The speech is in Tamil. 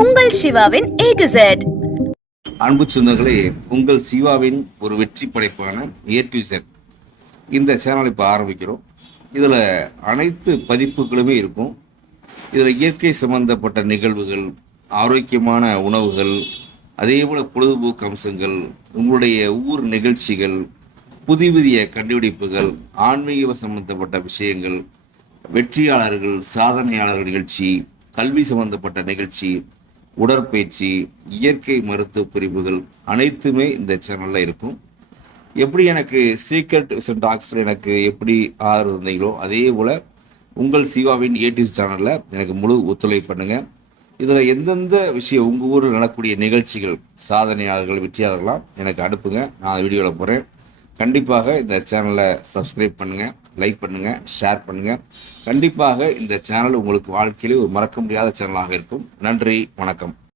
உங்கள் சிவாவின் A to Z. அன்பு சொந்தங்களே, உங்கள் சிவாவின் ஒரு வெற்றி படைப்பான A to Z இந்த சேனல் இப்போ ஆரம்பிக்கிறோம். இதில் அனைத்து பதிப்புகளுமே இருக்கும். இதில் இயற்கை சம்பந்தப்பட்ட நிகழ்வுகள், ஆரோக்கியமான உணவுகள், அதேபோல் பொழுதுபோக்கு அம்சங்கள், உங்களுடைய ஊர் நிகழ்ச்சிகள், புதிய புதிய கண்டுபிடிப்புகள், ஆன்மீக சம்பந்தப்பட்ட விஷயங்கள், வெற்றியாளர்கள், சாதனையாளர்கள் நிகழ்ச்சி, கல்வி சம்பந்தப்பட்ட நிகழ்ச்சி, உடற்பயிற்சி, இயற்கை மருத்துவ குறிப்புகள் அனைத்துமே இந்த சேனலில் இருக்கும். எப்படி எனக்கு சீக்ரெட் விசன் டாக்ஸில் எனக்கு எப்படி ஆதரவு இருந்தீங்களோ அதே போல் உங்கள் சிவாவின் ஏடிவி சேனலில் எனக்கு முழு ஒத்துழைப்பு பண்ணுங்கள். இதில் எந்தெந்த விஷயம் உங்கள் ஊரில் நடக்கக்கூடிய நிகழ்ச்சிகள், சாதனையாளர்கள், வெற்றியாளர்கள்லாம் எனக்கு அனுப்புங்க. நான் வீடியோவில் போகிறேன். கண்டிப்பாக இந்த சேனலை சப்ஸ்கிரைப் பண்ணுங்கள், லைக் பண்ணுங்கள், ஷேர் பண்ணுங்கள். கண்டிப்பாக இந்த சேனல் உங்களுக்கு வாழ்க்கையிலே ஒரு மறக்க முடியாத சேனலாக இருக்கும். நன்றி, வணக்கம்.